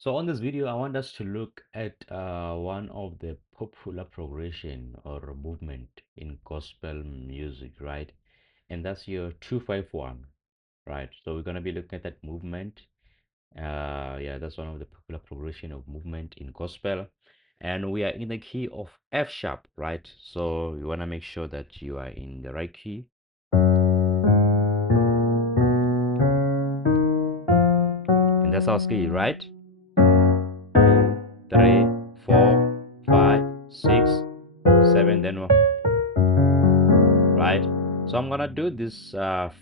So on this video, I want us to look at one of the popular progression or movement in gospel music, right? And that's your 251, right? So we're gonna be looking at that movement. Yeah, that's one of the popular progression of movement in gospel, and we are in the key of F sharp, right? So you wanna make sure that you are in the right key, and that's our scale, right? 2, 3, 4, 5, 6, 7, then right? So I'm gonna do this.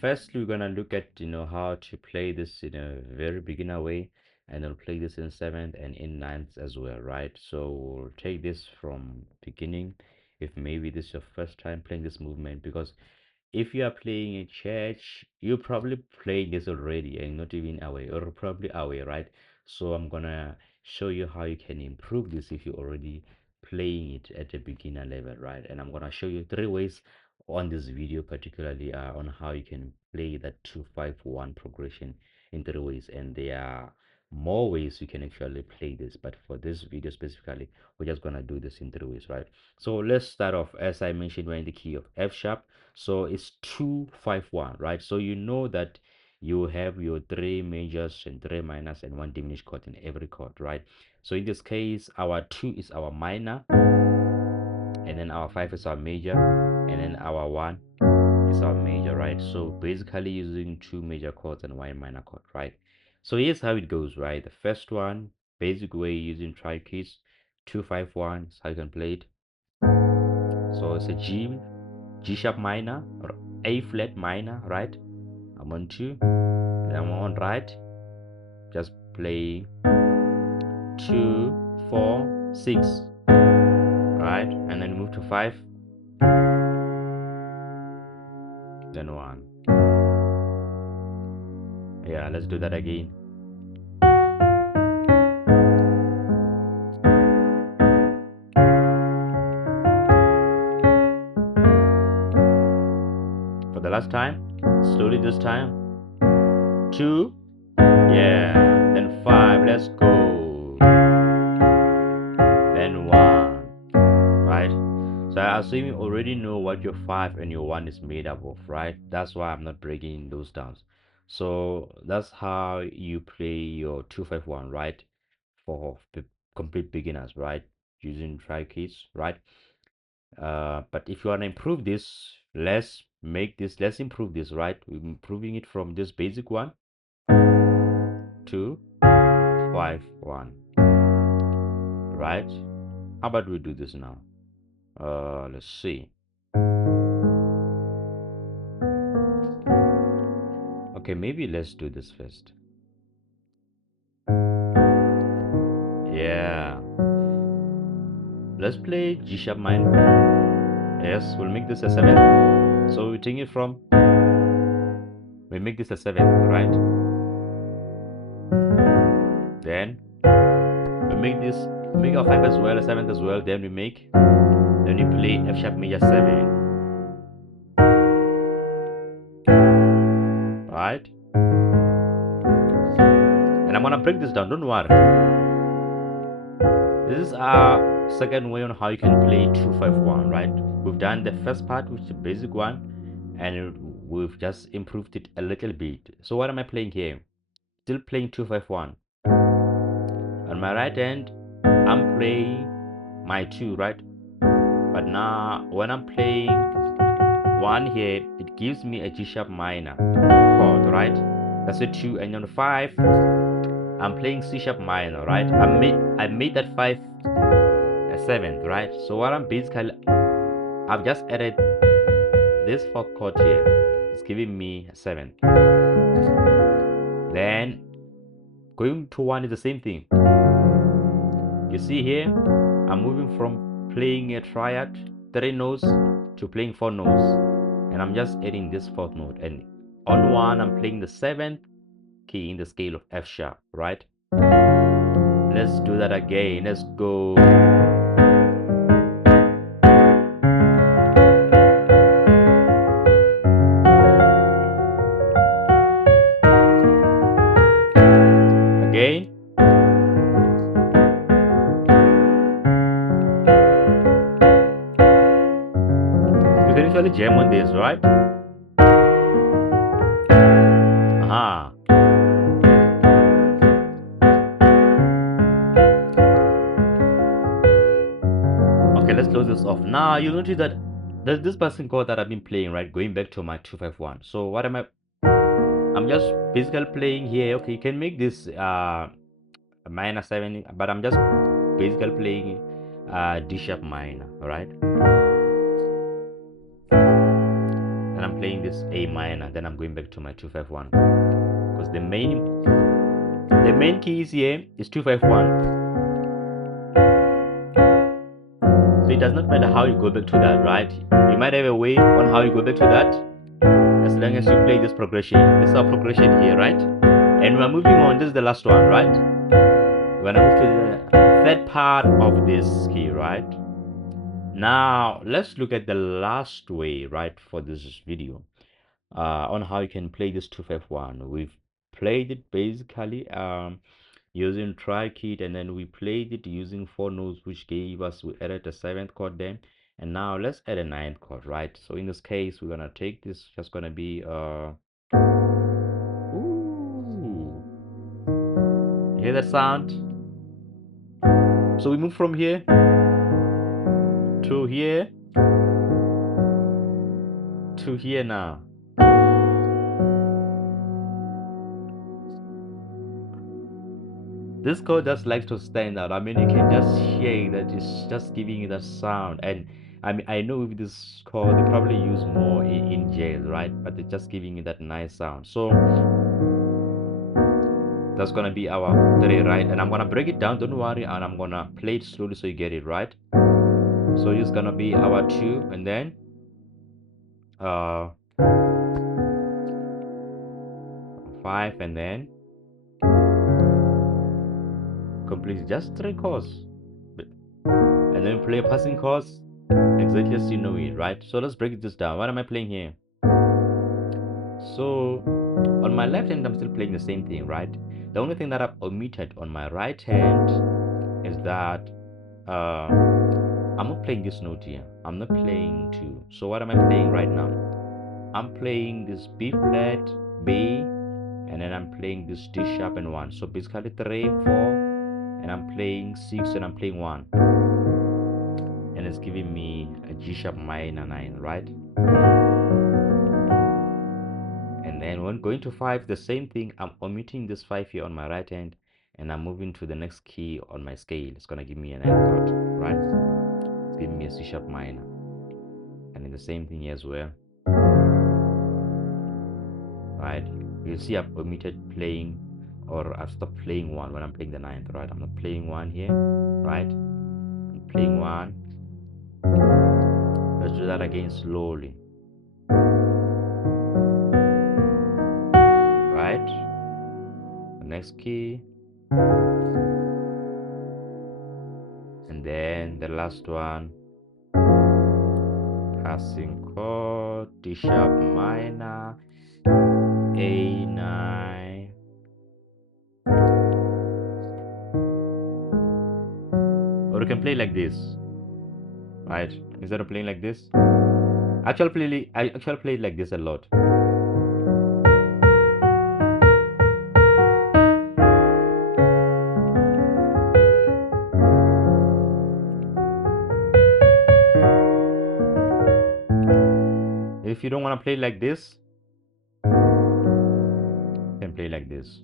Firstly, we're gonna look at how to play this in a very beginner way, and then play this in seventh and in ninth as well, right? So we'll take this from beginning. If maybe this is your first time playing this movement, because if you are playing in church, you probably playing this already and not even away, or probably away, right? So I'm gonna show you how you can improve this if you're already playing it at a beginner level, right? And I'm gonna show you three ways on this video, particularly on how you can play that 251 progression in three ways. And there are more ways you can actually play this, but for this video specifically, we're just gonna do this in three ways, right? So let's start off. As I mentioned, we're in the key of F sharp, so it's 251, right? So you know that you have your three majors and three minors and one diminished chord in every chord, right? So in this case, our 2 is our minor, and then our 5 is our major, and then our 1 is our major, right? So basically using two major chords and one minor chord, right? So here's how it goes, right? The first one, basic way using tri keys, 251 is how you can play it. So it's a G sharp minor or A flat minor, right? I'm on 2, and I'm on right. Just play 2, 4, 6, right? And then move to 5, then 1. Yeah, let's do that again. For the last time, slowly this time. 2, yeah, then 5, let's go. Then 1, right? So I assume you already know what your 5 and your 1 is made up of, right? That's why I'm not breaking those down. So that's how you play your 251, right? For complete beginners, right? Using tri keys, right? But if you want to improve this, let's improve this, right? We're improving it from this basic one to 5-1, right? How about we do this now? Let's see. Okay, maybe let's do this first. Yeah. Let's play G sharp minor. Yes, we'll make this a 7. So we take it from, we make this a 7, right? Then we make our 5 as well, a 7 as well. Then we play F sharp major 7, right? And I'm gonna break this down, don't worry. This is our second way on how you can play 251, right? We've done the first part, which is the basic one, and we've just improved it a little bit. So what am I playing here? Still playing 251. On my right hand, I'm playing my 2, right? But now when I'm playing 1 here, it gives me a G sharp minor chord, right? That's a 2, and on 5, I'm playing C sharp minor, right? I made that 5 a 7th, right? So what I'm basically, I've just added this 4th chord here. It's giving me a 7th. Then going to 1 is the same thing. You see here, I'm moving from playing a triad 3 notes to playing 4 notes, and I'm just adding this 4th note. And on 1, I'm playing the 7th key in the scale of F sharp, right? Let's do that again. Let's go. Again. basically jam on this, right? Aha. Okay, let's close this off. Now you'll notice that there's this passing chord that I've been playing, right? Going back to my 251. So what am I? I'm just basically playing here. Okay, you can make this a minor 7, but I'm just basically playing D sharp minor, alright? Then I'm playing this A minor, then I'm going back to my 251. Because the main keys here is 251. So it does not matter how you go back to that, right? You might have a way on how you go back to that, as long as you play this progression. This is our progression here, right? And we're moving on. This is the last one, right? We're gonna move to the third part of this key, right? Now let's look at the last way, right, for this video, on how you can play this 251. We've played it basically using tri kit, and then we played it using 4 notes, which gave us, we added a 7th chord there, and now let's add a 9th chord, right? So in this case, we're gonna take this, just gonna be ooh, you hear that sound? So we move from here to here to here now. This chord just likes to stand out. I mean, you can just hear that it's just giving you that sound. And I mean, I know with this chord, they probably use more in jazz, right? But it's just giving you that nice sound. So that's gonna be our 3, right? And I'm gonna break it down, don't worry, and I'm gonna play it slowly so you get it, right? So it's gonna be our 2, and then uh 5, and then complete just 3 chords. And then play passing chords exactly as you know it, right? So let's break this down. What am I playing here? So on my left hand, I'm still playing the same thing, right? The only thing that I've omitted on my right hand is that I'm not playing this note here. I'm not playing 2. So what am I playing right now? I'm playing this B flat, B, and then I'm playing this D sharp and 1. So basically 3, 4, and I'm playing 6, and I'm playing 1. And it's giving me a G sharp minor 9, right? And then when going to 5, the same thing. I'm omitting this 5 here on my right hand, and I'm moving to the next key on my scale. It's gonna give me an 9 chord, right? It's giving me a C sharp minor. And then the same thing here as well, right? You see I've omitted playing, or I've stopped playing 1 when I'm playing the 9th, right? I'm not playing 1 here, right? I'm playing 1. Let's do that again slowly, right? The next key, and then the last one, passing chord, D sharp minor, A9, or you can play like this, right? Instead of playing like this, I actually play it like this a lot. If you don't want to play like this, you can play like this.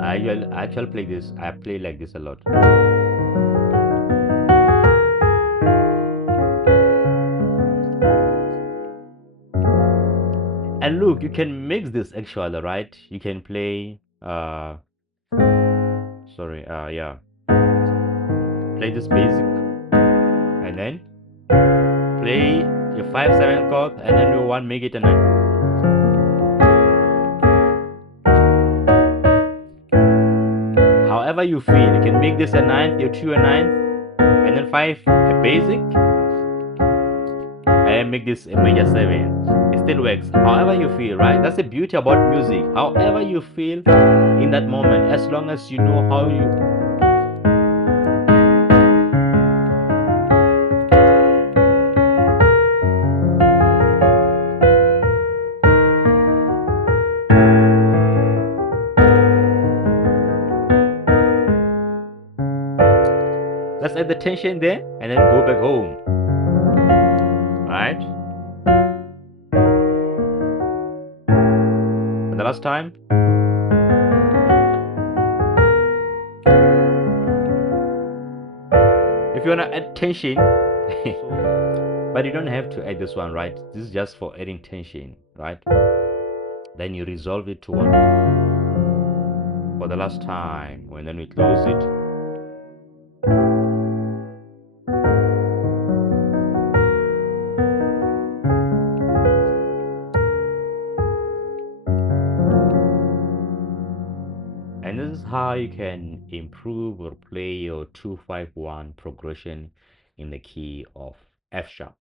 I actually play this. I play like this a lot. And look, you can mix this actually, right? You can play sorry, yeah. Play this basic, and then play your 5/7 chord, and then do 1, make it a 9. However you feel, you can make this a 9th, your 2 a 9th, and then 5 a basic, and then make this a major 7. It still works. However you feel, right? That's the beauty about music. However you feel in that moment, as long as you know how you. add the tension there and then go back home. Right? For the last time. If you want to add tension, but you don't have to add this one, right? This is just for adding tension, right? Then you resolve it to 1 for the last time. And then we close it. And this is how you can improve or play your 2-5-1 progression in the key of F sharp.